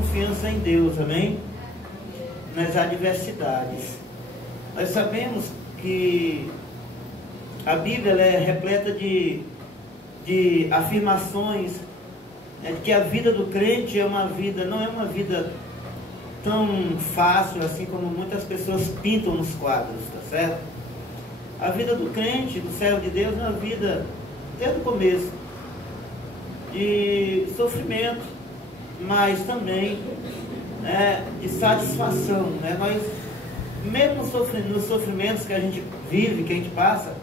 Confiança em Deus, amém? Nas adversidades. Nós sabemos que a Bíblia ela é repleta de afirmações, né, que a vida do crente é uma vida, não é uma vida tão fácil assim como muitas pessoas pintam nos quadros, tá certo? A vida do crente, do servo de Deus, é uma vida, desde o começo, de sofrimento, mas também, né, de satisfação, né? Nós, mesmo nos sofrimentos que a gente vive, que a gente passa,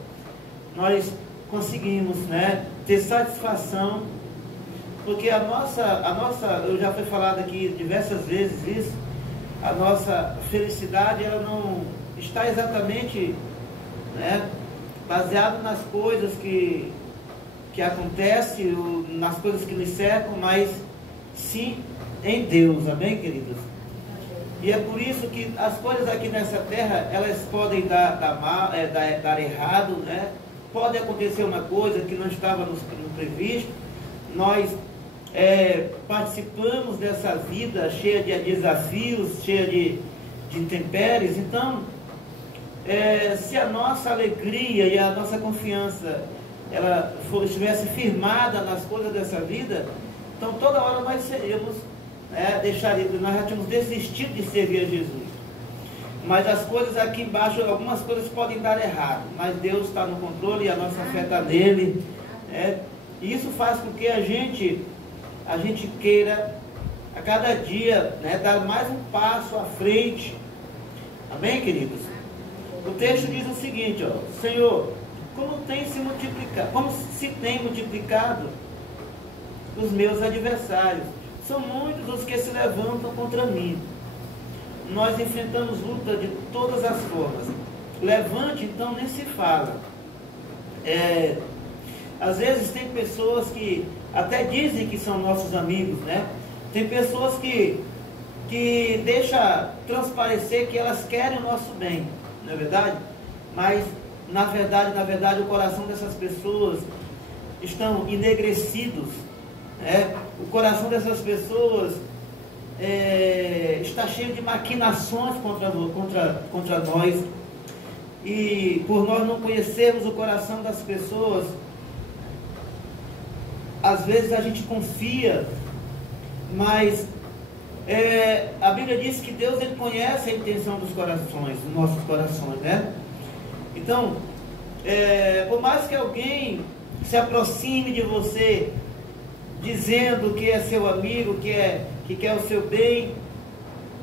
nós conseguimos, né, ter satisfação, porque a nossa, eu já foi falado aqui diversas vezes isso, a nossa felicidade ela não está exatamente, né, baseada nas coisas que acontecem, nas coisas que nos cercam, mas sim em Deus, amém, queridos? E é por isso que as coisas aqui nessa terra, elas podem dar errado, né? Pode acontecer uma coisa que não estava no previsto. Nós participamos dessa vida cheia de desafios, cheia de intempéries. Então, se a nossa alegria e a nossa confiança estivesse firmada nas coisas dessa vida, então toda hora nós seríamos, nós já tínhamos desistido de servir a Jesus. Mas as coisas aqui embaixo, algumas coisas podem dar errado, mas Deus está no controle e a nossa fé está nele. E isso faz com que a gente queira a cada dia, né, dar mais um passo à frente. Amém, queridos? O texto diz o seguinte, Senhor, como se tem multiplicado os meus adversários. São muitos os que se levantam contra mim. Nós enfrentamos luta de todas as formas. Levante, então, nem se fala. Às vezes tem pessoas que até dizem que são nossos amigos, né? Tem pessoas que deixam transparecer que elas querem o nosso bem, não é verdade? Mas, na verdade, o coração dessas pessoas estão enegrecidos, né? O coração dessas pessoas está cheio de maquinações contra nós, e por nós não conhecermos o coração das pessoas, às vezes a gente confia, mas a Bíblia diz que Deus ele conhece a intenção dos corações, dos nossos corações, né? Então, por mais que alguém se aproxime de você dizendo que é seu amigo, que quer o seu bem,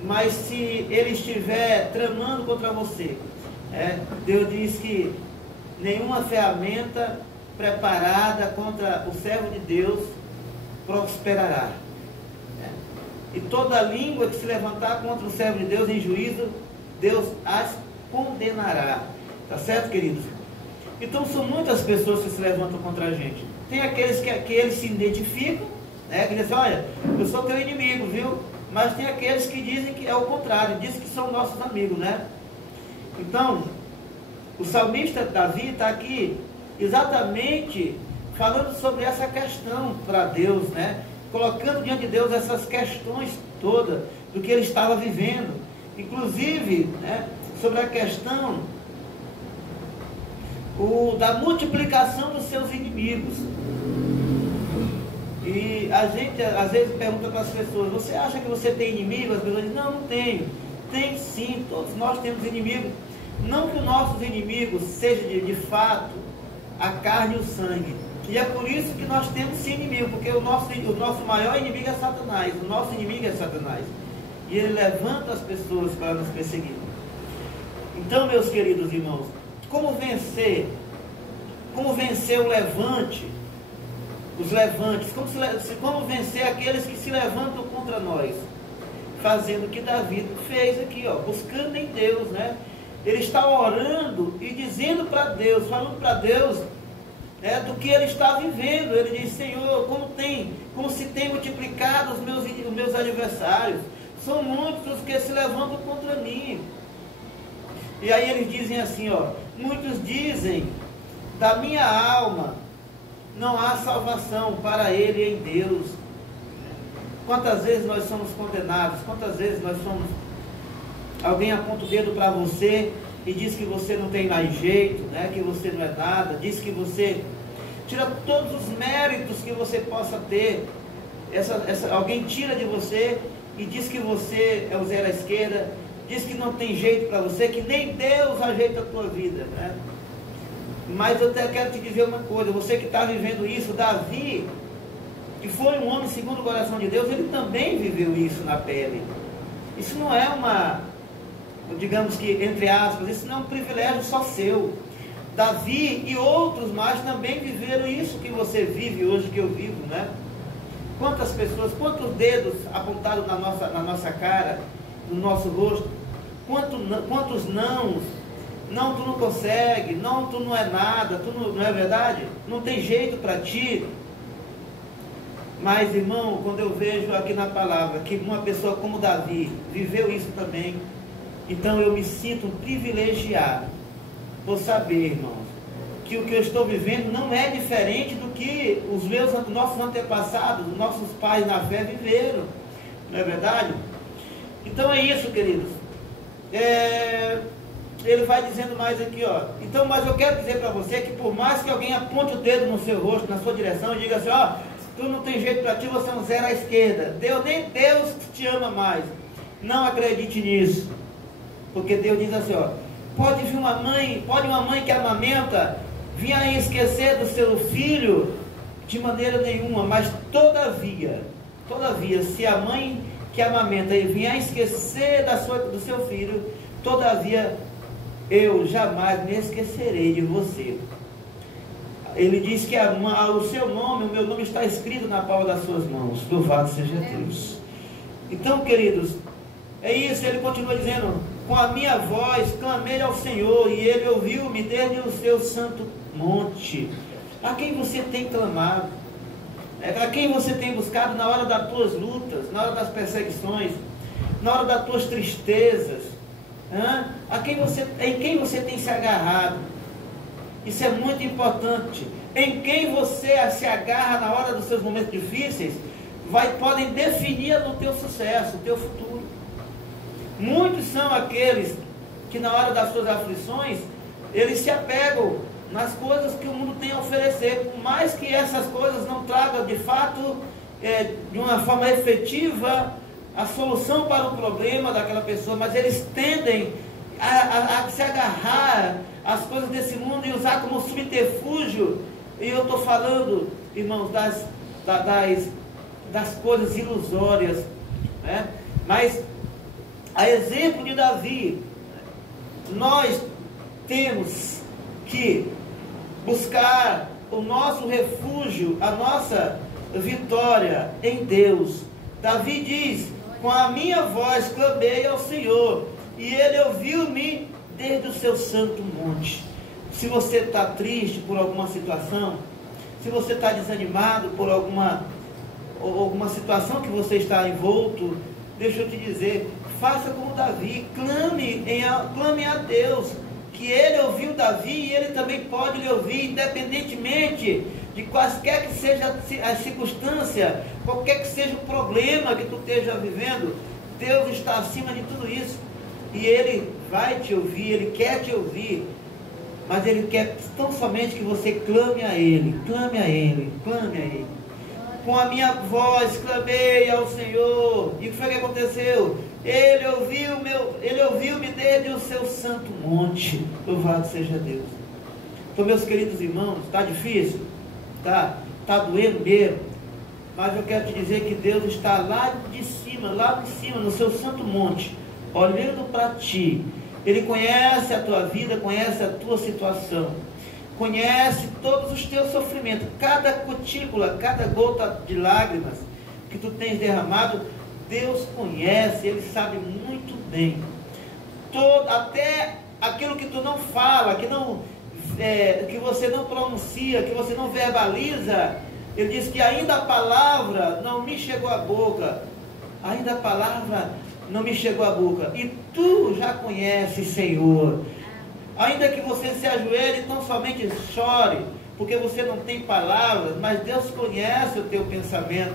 mas se ele estiver tramando contra você, Deus diz que nenhuma ferramenta preparada contra o servo de Deus prosperará. E toda língua que se levantar contra o servo de Deus em juízo, Deus as condenará. Tá certo, queridos? Então são muitas pessoas que se levantam contra a gente. Tem aqueles que eles se identificam, né, que dizem, olha, eu sou teu inimigo, viu? Mas tem aqueles que dizem que é o contrário, dizem que são nossos amigos, né? Então, o salmista Davi está aqui exatamente falando sobre essa questão para Deus, né? Colocando diante de Deus essas questões todas do que ele estava vivendo, inclusive, né, sobre a questão da multiplicação dos seus inimigos. E a gente às vezes pergunta para as pessoas, você acha que você tem inimigos? As pessoas dizem, não tenho. Tem sim, todos nós temos inimigos. Não que os nossos inimigos sejam de fato a carne e o sangue. E é por isso que nós temos sim inimigo, porque o nosso maior inimigo é Satanás. O nosso inimigo é Satanás. E ele levanta as pessoas para nos perseguir. Então, meus queridos irmãos, como vencer o levante, os levantes, como vencer aqueles que se levantam contra nós? Fazendo o que Davi fez aqui, buscando em Deus, né? Ele está orando e dizendo para Deus, falando para Deus, do que ele está vivendo. Ele diz, Senhor, como se tem multiplicado os meus adversários, são muitos os que se levantam contra mim. E aí eles dizem assim, muitos dizem, da minha alma não há salvação para ele em Deus. Quantas vezes nós somos condenados, quantas vezes alguém aponta o dedo para você e diz que você não tem mais jeito, né? Que você não é nada, diz que você tira todos os méritos que você possa ter. Alguém tira de você e diz que você é o zero à esquerda, diz que não tem jeito para você, que nem Deus ajeita a tua vida, né? Mas eu até quero te dizer uma coisa, você que está vivendo isso, Davi, que foi um homem segundo o coração de Deus, ele também viveu isso na pele. Isso não é digamos que, entre aspas, isso não é um privilégio só seu. Davi e outros mais também viveram isso que você vive hoje, que eu vivo, né? Quantas pessoas, quantos dedos apontados na nossa cara, no nosso rosto, quantos nãos, não, tu não consegue, não, tu não é nada, não é verdade? Não tem jeito para ti. Mas, irmão, quando eu vejo aqui na palavra que uma pessoa como Davi viveu isso também, então eu me sinto privilegiado por saber, irmãos, que o que eu estou vivendo não é diferente do que os nossos antepassados, os nossos pais na fé viveram, não é verdade? Então é isso, queridos. Ele vai dizendo mais aqui, ó. Então, mas eu quero dizer para você que por mais que alguém aponte o dedo no seu rosto, na sua direção, e diga assim, ó, tu não tem jeito para ti, você é um zero à esquerda. Nem Deus te ama mais. Não acredite nisso. Porque Deus diz assim, ó, pode uma mãe que amamenta vir a esquecer do seu filho? De maneira nenhuma, mas todavia, se a mãe que amamenta vir a esquecer do seu filho, todavia eu jamais me esquecerei de você. Ele diz que o seu nome, o meu nome está escrito na palma das suas mãos. Louvado seja Deus. Então, queridos, é isso. Ele continua dizendo, com a minha voz clamei ao Senhor, e Ele ouviu-me desde o seu santo monte. A quem você tem clamado? A quem você tem buscado na hora das tuas lutas, na hora das perseguições, na hora das tuas tristezas? Em quem você tem se agarrado? Isso é muito importante. Em quem você se agarra na hora dos seus momentos difíceis, podem definir o teu sucesso, o teu futuro. Muitos são aqueles que na hora das suas aflições, eles se apegam nas coisas que o mundo tem a oferecer, por mais que essas coisas não tragam de fato, de uma forma efetiva, a solução para o problema daquela pessoa, mas eles tendem a se agarrar às coisas desse mundo e usar como subterfúgio. E eu estou falando, irmãos, das coisas ilusórias, né? Mas a exemplo de Davi, nós temos que buscar o nosso refúgio, a nossa vitória em Deus. Davi diz, com a minha voz clamei ao Senhor, e Ele ouviu-me desde o seu santo monte. Se você está triste por alguma situação, se você está desanimado por alguma situação que você está envolto, deixa eu te dizer, faça como Davi, clame a Deus, que Ele ouviu Davi e Ele também pode lhe ouvir, independentemente de quaisquer que seja a circunstância, qualquer que seja o problema que tu esteja vivendo. Deus está acima de tudo isso, e Ele vai te ouvir, Ele quer te ouvir, mas Ele quer tão somente que você clame a Ele, clame a Ele, clame a Ele. Com a minha voz clamei ao Senhor, e o que foi que aconteceu? Ele ouviu-me desde o seu santo monte. Louvado seja Deus. Então, meus queridos irmãos, está difícil? Está doendo mesmo? Mas eu quero te dizer que Deus está lá de cima, no seu santo monte, olhando para ti. Ele conhece a tua vida, conhece a tua situação, conhece todos os teus sofrimentos, cada cutícula, cada gota de lágrimas que tu tens derramado, Deus conhece, Ele sabe muito bem. Até aquilo que tu não fala, que você não pronuncia, que você não verbaliza, Ele diz que ainda a palavra não me chegou à boca, ainda a palavra não me chegou à boca, e tu já conheces, Senhor. Ainda que você se ajoelhe, tão somente chore, porque você não tem palavras, mas Deus conhece o teu pensamento,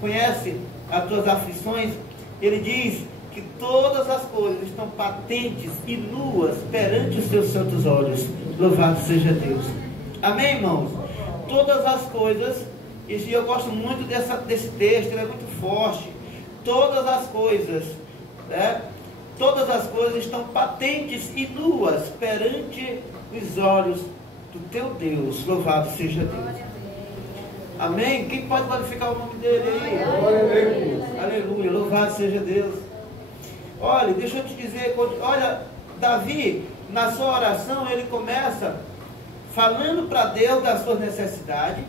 conhece as tuas aflições, ele diz que todas as coisas estão patentes e nuas perante os teus santos olhos. Louvado seja Deus. Amém, irmãos? Todas as coisas, e eu gosto muito desse texto, ele é muito forte. Todas as coisas, né? Todas as coisas estão patentes e nuas perante os olhos do teu Deus. Louvado seja Deus. Amém? Quem pode glorificar o nome dele aí? Aleluia. Aleluia. Louvado seja Deus. Olha, deixa eu te dizer, olha, Davi, na sua oração, ele começa falando para Deus das suas necessidades.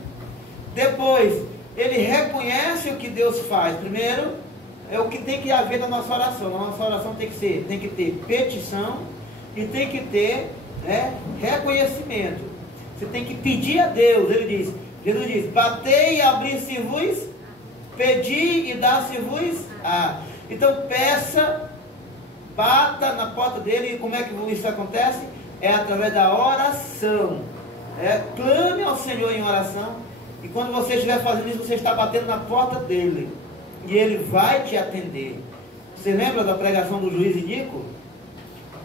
Depois, ele reconhece o que Deus faz. Primeiro, é o que tem que haver na nossa oração. Na nossa oração tem que ter petição e tem que ter, né, reconhecimento. Você tem que pedir a Deus. Jesus diz, batei e abri-se-vos, pedi e dá-se-vos. Então peça, bata na porta dele. E como é que isso acontece? É através da oração. Clame ao Senhor em oração. E quando você estiver fazendo isso, você está batendo na porta dele. E ele vai te atender. Você lembra da pregação do juiz Inico?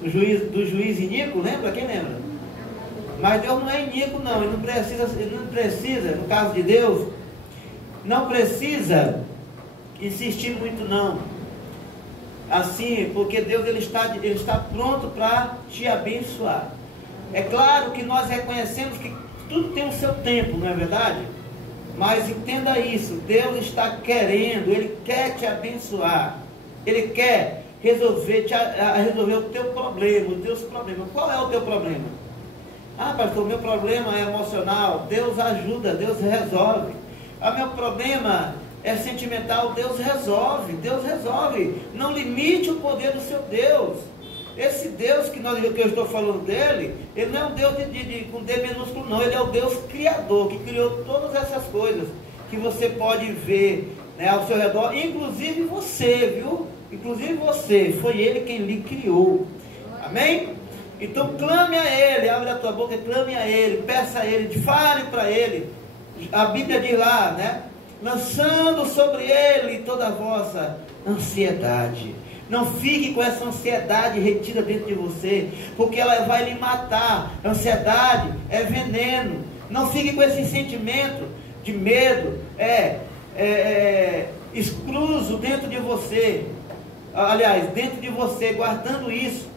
Do juiz Inico, lembra? Quem lembra? Mas Deus não é iníquo, não. Ele não precisa, no caso de Deus, não precisa insistir muito, não. Assim, porque Deus ele está pronto para te abençoar. É claro que nós reconhecemos que tudo tem o seu tempo, não é verdade? Mas entenda isso, Deus está querendo, Ele quer te abençoar. Ele quer resolver o teu problema, os teus problemas. Qual é o teu problema? Pastor, meu problema é emocional. Deus ajuda, Deus resolve. Meu problema é sentimental. Deus resolve, Deus resolve. Não limite o poder do seu Deus. Esse Deus que eu estou falando dele, ele não é um Deus com D minúsculo, não. Ele é o Deus criador, que criou todas essas coisas que você pode ver, né, ao seu redor, inclusive você, viu? Inclusive você, foi ele quem lhe criou. Amém? Então clame a ele, abre a tua boca e clame a ele, peça a ele, fale para ele. A Bíblia diz lá, né? Lançando sobre ele toda a vossa ansiedade. Não fique com essa ansiedade retida dentro de você, porque ela vai lhe matar. Ansiedade é veneno. Não fique com esse sentimento de medo, excluso dentro de você. Aliás, dentro de você, guardando isso,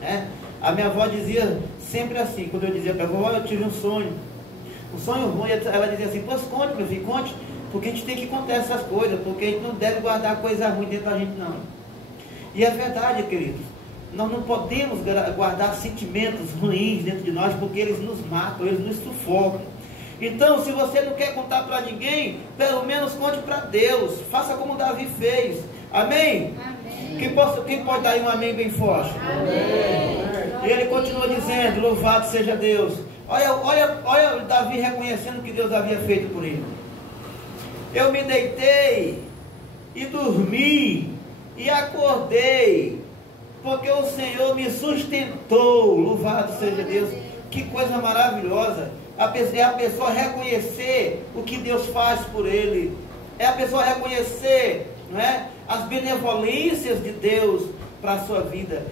né? A minha avó dizia sempre assim, quando eu dizia para a avó, eu tive um sonho ruim, ela dizia assim, pois conte, meu filho, conte, porque a gente tem que contar essas coisas, porque a gente não deve guardar coisa ruim dentro da gente, não. E é verdade, queridos, nós não podemos guardar sentimentos ruins dentro de nós, porque eles nos matam, eles nos sufocam. Então, se você não quer contar para ninguém, pelo menos conte para Deus, faça como Davi fez. Amém? Amém. Quem pode dar um amém bem forte? Amém. E ele continua dizendo, louvado seja Deus. Olha Davi reconhecendo o que Deus havia feito por ele. Eu me deitei e dormi e acordei, porque o Senhor me sustentou. Louvado seja Deus. Que coisa maravilhosa. É a pessoa reconhecer o que Deus faz por ele. É a pessoa reconhecer, não é, as benevolências de Deus para a sua vida.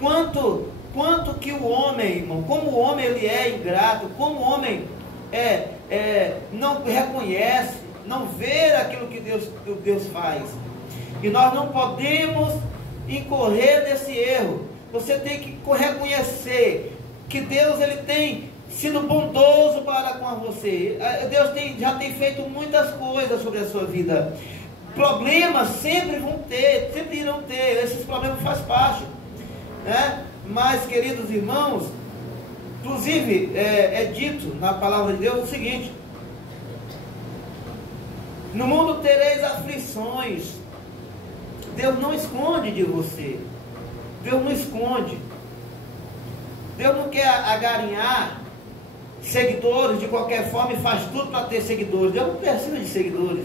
Quanto que o homem, irmão, como o homem ele é ingrato, como o homem não reconhece, não vê aquilo que Deus faz. E nós não podemos incorrer nesse erro. Você tem que reconhecer que Deus ele tem sido bondoso para com você. Deus já tem feito muitas coisas sobre a sua vida. Problemas sempre irão ter. Esses problemas fazem parte, né? Mas, queridos irmãos, inclusive é dito na palavra de Deus o seguinte: no mundo tereis aflições. Deus não esconde de você. Deus não esconde. Deus não quer agarinhar seguidores de qualquer forma e faz tudo para ter seguidores. Deus não precisa de seguidores.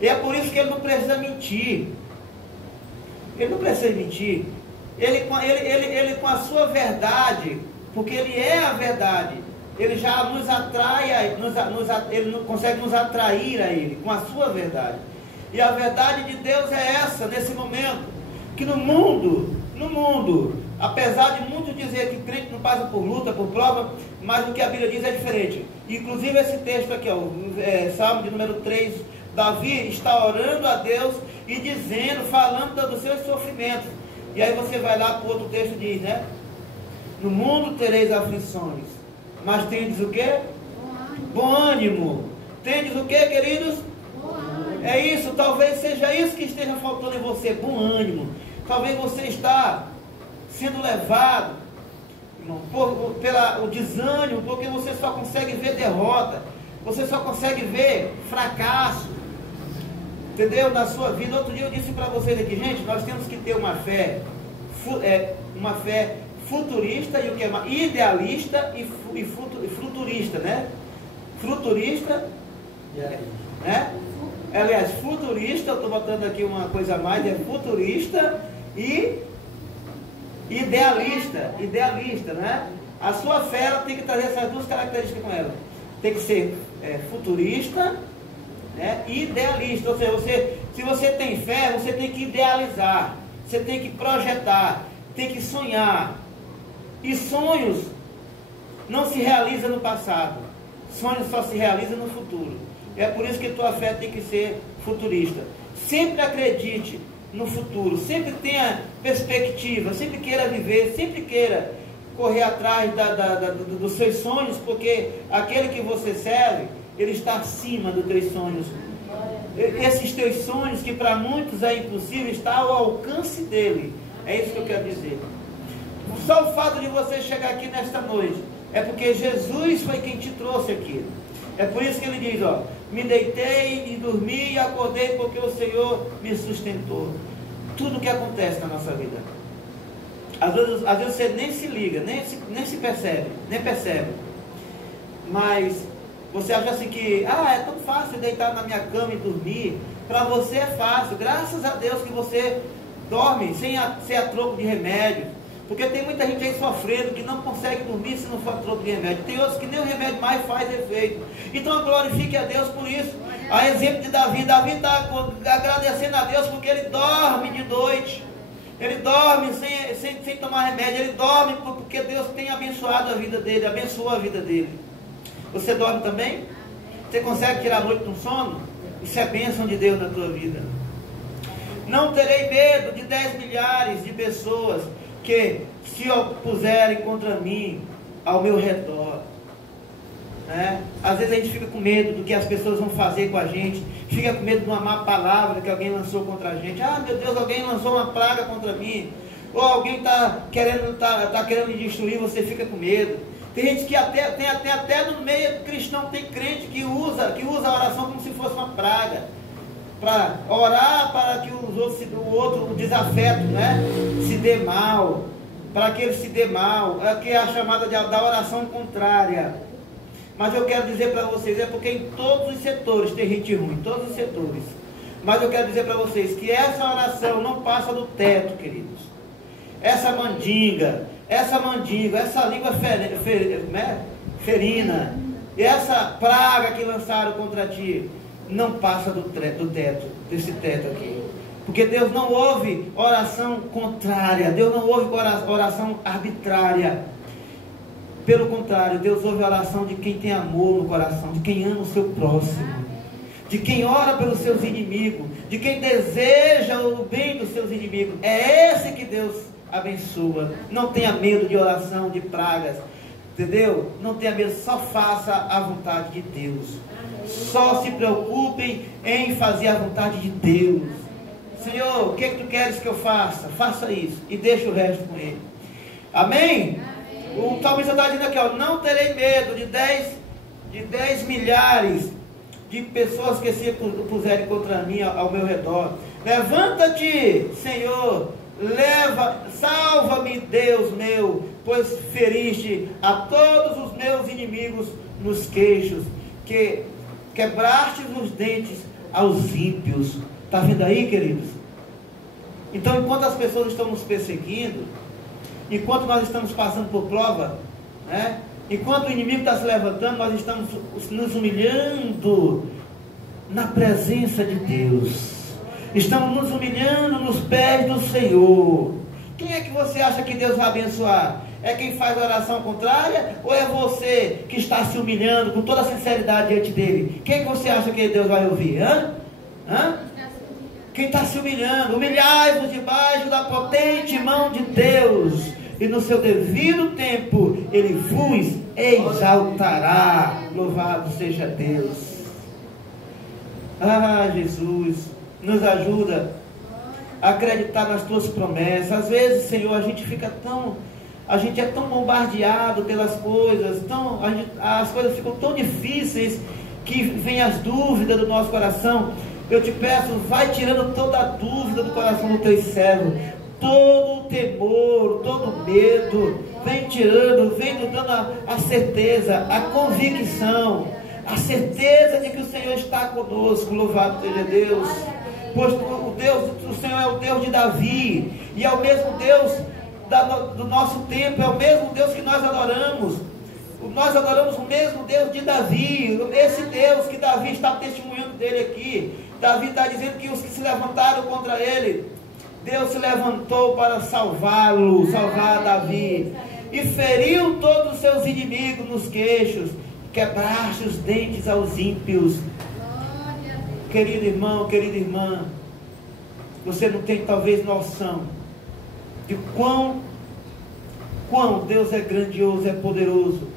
E é por isso que Ele não precisa mentir. Ele não precisa mentir. Ele com a sua verdade, porque Ele é a verdade, Ele já nos atrai, Ele consegue nos atrair a Ele com a sua verdade. E a verdade de Deus é essa, nesse momento, que no mundo, apesar de muitos dizer que o crente não passa por luta, por prova, mas o que a Bíblia diz é diferente. Inclusive esse texto aqui, Salmo de número 3, Davi está orando a Deus e dizendo, falando dos seus sofrimentos. E aí você vai lá para o outro texto e diz, né? No mundo tereis aflições, mas tendes o quê? Bom ânimo. Tendes o quê, queridos? Bom ânimo. É isso, talvez seja isso que esteja faltando em você, bom ânimo. Talvez você está sendo levado, irmão, pelo desânimo, porque você só consegue ver derrota, você só consegue ver fracasso, entendeu? Na sua vida. Outro dia eu disse para vocês aqui, gente, nós temos que ter uma fé futurista e o que é mais? Idealista e futurista, né? Futurista, né? Aliás, futurista, eu estou botando aqui uma coisa a mais, é futurista e idealista, né? A sua fé ela tem que trazer essas duas características com ela. Tem que ser futurista, né? E idealista. Ou seja, se você tem fé, você tem que idealizar, você tem que projetar, tem que sonhar. E sonhos não se realizam no passado, sonhos só se realizam no futuro. É por isso que tua fé tem que ser futurista. Sempre acredite no futuro, sempre tenha perspectiva, sempre queira viver, sempre queira correr atrás dos seus sonhos, porque aquele que você serve, ele está acima dos teus sonhos. Esses teus sonhos, que para muitos é impossível, está ao alcance dele. É isso que eu quero dizer. Só o fato de você chegar aqui nesta noite é porque Jesus foi quem te trouxe aqui. É por isso que ele diz, ó, me deitei e dormi e acordei porque o Senhor me sustentou. Tudo que acontece na nossa vida, às vezes você nem se liga, nem se percebe, mas você acha assim que, é tão fácil deitar na minha cama e dormir. Para você é fácil, graças a Deus que você dorme sem a troco de remédio. Porque tem muita gente aí sofrendo que não consegue dormir se não for troco de remédio. Tem outros que nem o remédio mais faz efeito. Então glorifique a Deus por isso. A exemplo de Davi está agradecendo a Deus porque ele dorme de noite. Ele dorme sem tomar remédio. Ele dorme porque Deus tem abençoado a vida dele, abençoou a vida dele. Você dorme também? Você consegue tirar a noite de um sono? Isso é bênção de Deus na tua vida. Não terei medo de 10 milhares de pessoas que se opuserem contra mim ao meu redor, né? Às vezes a gente fica com medo do que as pessoas vão fazer com a gente, fica com medo de uma má palavra que alguém lançou contra a gente. Meu Deus, alguém lançou uma praga contra mim, ou alguém está querendo me destruir, você fica com medo. Tem gente que até no meio cristão tem crente que usa a oração como se fosse uma praga, para orar para que o outro desafeto, né, se dê mal, para que ele se dê mal, que é a chamada da oração contrária. Mas eu quero dizer para vocês, é porque em todos os setores tem gente ruim, em todos os setores. Mas eu quero dizer para vocês que essa oração não passa do teto, queridos. Essa mandinga, essa língua ferina, essa praga que lançaram contra ti, não passa do teto, desse teto aqui. Porque Deus não ouve oração contrária, Deus não ouve oração arbitrária. Pelo contrário, Deus ouve a oração de quem tem amor no coração, de quem ama o seu próximo, de quem ora pelos seus inimigos, de quem deseja o bem dos seus inimigos. É esse que Deus abençoa. Não tenha medo de oração, de pragas, entendeu? Não tenha medo, só faça a vontade de Deus. Só se preocupem em fazer a vontade de Deus. Senhor, o que tu queres que eu faça? Faça isso e deixa o resto com Ele. Amém? O salmista está dizendo aqui, ó, não terei medo de 10 milhares de pessoas que se puserem contra mim ao meu redor. Levanta-te, Senhor, salva-me, Deus meu, pois feriste a todos os meus inimigos nos queixos, que quebraste nos dentes aos ímpios. Está vendo aí, queridos? Então, enquanto as pessoas estão nos perseguindo, enquanto nós estamos passando por prova, né? Enquanto o inimigo está se levantando, nós estamos nos humilhando na presença de Deus. Estamos nos humilhando nos pés do Senhor. Quem é que você acha que Deus vai abençoar? É quem faz a oração contrária? Ou é você que está se humilhando com toda a sinceridade diante dele? Quem é que você acha que Deus vai ouvir? Quem está se humilhando. Humilhai-vos debaixo da potente mão de Deus, e no seu devido tempo ele vos exaltará. Louvado seja Deus. Jesus, nos ajuda a acreditar nas tuas promessas. Às vezes, Senhor, a gente é tão bombardeado pelas coisas, as coisas ficam tão difíceis que vem as dúvidas do nosso coração. Eu te peço, vai tirando toda a dúvida do coração do teu servo, todo o temor, todo o medo, vem tirando, vem nos dando a certeza, a convicção, a certeza de que o Senhor está conosco. Louvado seja Deus, pois o Senhor é o Deus de Davi, e é o mesmo Deus do nosso tempo, é o mesmo Deus que nós adoramos. Nós adoramos o mesmo Deus de Davi, esse Deus que Davi está testemunhando dele aqui. Davi está dizendo que os que se levantaram contra ele, Deus se levantou para salvá-lo, salvar Davi, e feriu todos os seus inimigos nos queixos, quebraste os dentes aos ímpios. Querido irmão, querida irmã, você não tem talvez noção de quão Deus é grandioso, é poderoso,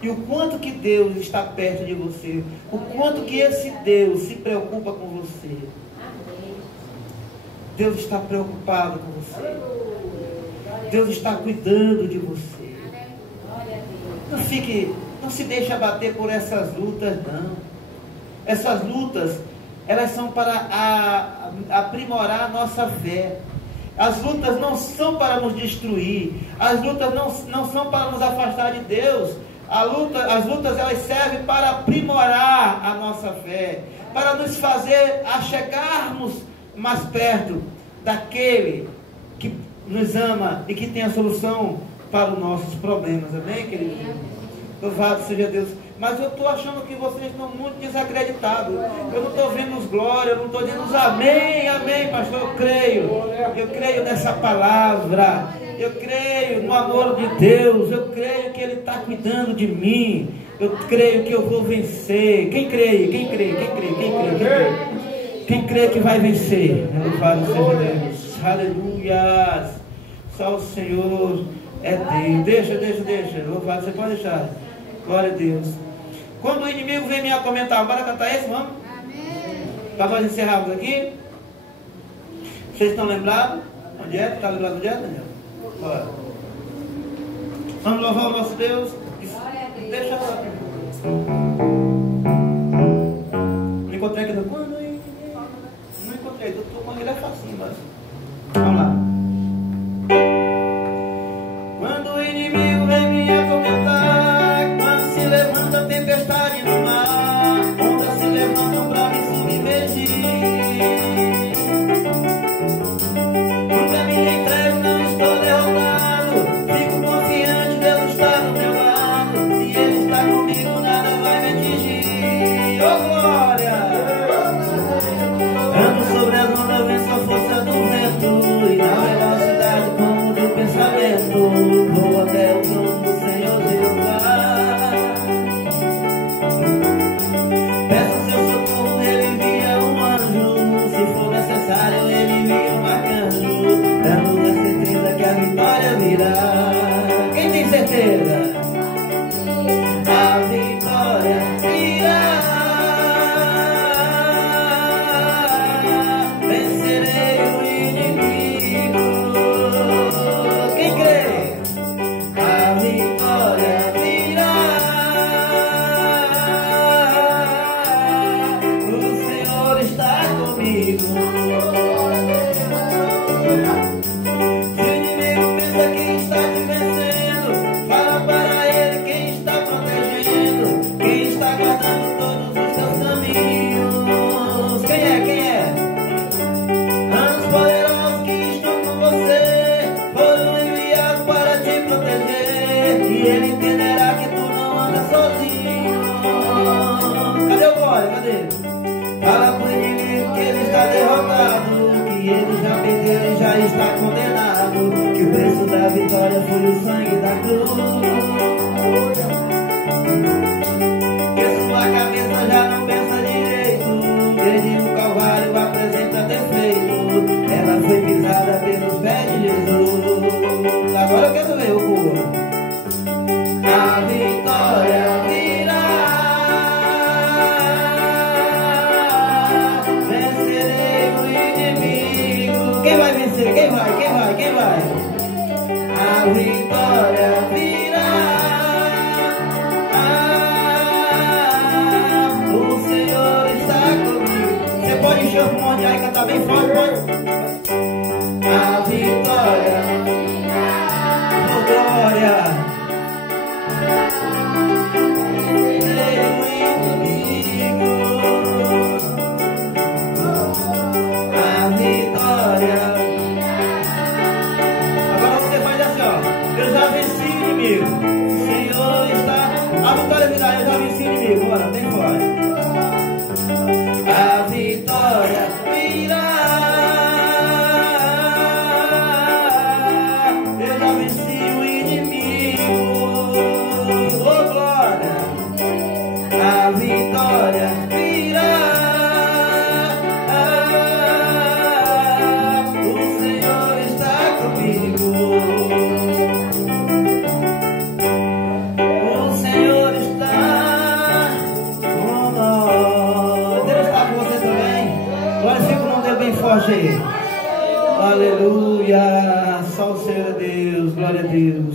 e o quanto que Deus está perto de você, o quanto que esse Deus se preocupa com você. Deus está preocupado com você, Deus está cuidando de você. Não se deixe abater por essas lutas, não. Essas lutas, elas são para aprimorar a nossa fé. As lutas não são para nos destruir, as lutas não são para nos afastar de Deus. As lutas elas servem para aprimorar a nossa fé, para nos fazer chegarmos mais perto daquele que nos ama e que tem a solução para os nossos problemas. Amém, querido? Louvado seja Deus. Mas eu estou achando que vocês estão muito desacreditados. Eu não estou vendo os glórias, eu não estou dizendo os amém, amém, pastor. Eu creio nessa palavra. Eu creio no amor de Deus. Eu creio que Ele está cuidando de mim. Eu creio que eu vou vencer. Quem crê? Quem crê? Quem crê? Quem crê? Quem crê? Quem crê que vai vencer? Louvado seja Deus. Aleluia. Só o Senhor é Deus. Deixa. Louvado, você pode deixar. Glória a Deus. Quando o inimigo vem me atormentar, bora cantar esse, vamos? Para nós encerrarmos aqui. Vocês estão lembrados? Onde é? Está lembrado onde é, Daniel? Bora. Vamos louvar o nosso Deus. Deixa eu... Não encontrei aqui. Não encontrei. Estou com ele facinho, mas... Vamos lá. Quando o inimigo vem me atormentar, quando se levanta a tempestade no mar, ondas se levantam para me submergir. Quando a minha entrego, não estou derrotado, fico confiante, Deus está no meu lado. Se Ele está comigo, nada vai me atingir. Oh glória! Ando sobre as ondas, venço a força do vento, e nada está condenado, que o preço da vitória foi o sangue da cruz. Que sua cabeça já não pensa direito, desde o Calvário apresenta defeito. Ela foi pisada pelos pés de Jesus. Agora eu quero ver o povo. A vitória virá, vencerei o inimigo. Quem vai vencer? Quem vai? Quem vai? Quem vai? A vitória virá. O Senhor está comigo. Você pode encher o pulmão de ar e cantar bem forte, pode? A vitória, oh glória. A vitória virá, eu já venci o inimigo. Bora, bem forte. A vitória virá. Eu já venci o inimigo. Oh glória. A vitória virá. O Senhor está comigo. Forte aí. Aleluia. Só o Senhor é Deus. Glória a Deus.